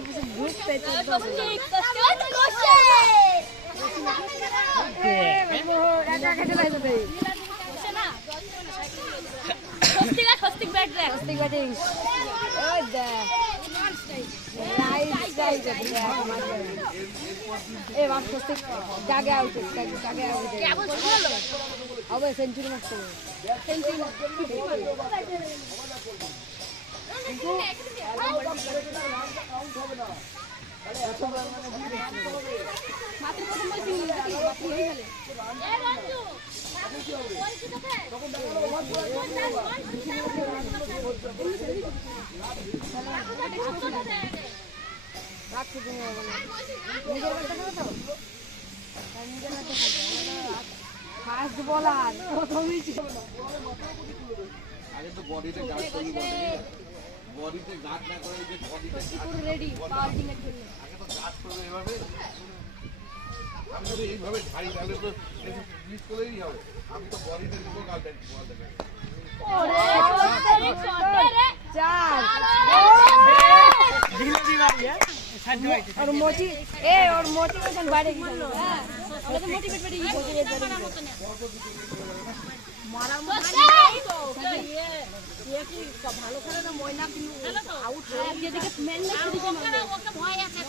group পেতে একা খেতে লাগবে স্বস্তিক ব্যাটিং ওই দে রাইট সাইড এ বাপ স্বস্তিক জাগে আউট হবে সেঞ্চুরি মারতে সেঞ্চুরি মাত্র প্রথম বল ফিনিশ বাকি হয়ে গেল রাখছি তুমি নিজের ব্যাটটা করো তো নিজের ব্যাটটা ফার্স্ট বলার প্রথমেই আগে তো বডিতে গার্ড করলি বডিতে গার্ড না করে যে বডিতে পুরো রেডি পাউটিং এর জন্য আগে তো গার্ড করবে এভাবে আমি যদি এইভাবে ছাড়ি তাহলে তো মিস করলেই হবে আমি তো বডিতে দুটো গার্ড দেন বল দেন চার और मोटिवेशन बढ़े गई हां तो मोटिवेट बढ़ेगी मारा ये की ভালো খেলে না ময়না কিন্তু আউট হয়ে গিয়ে দেখে মেন না ওকে ভয় আছে